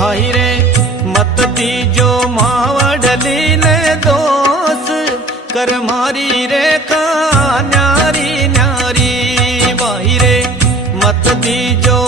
भाई रे मत दीजो मावडली ने दोष कर मारी रे का न्यारी न्यारी। भाई रे मत दीजो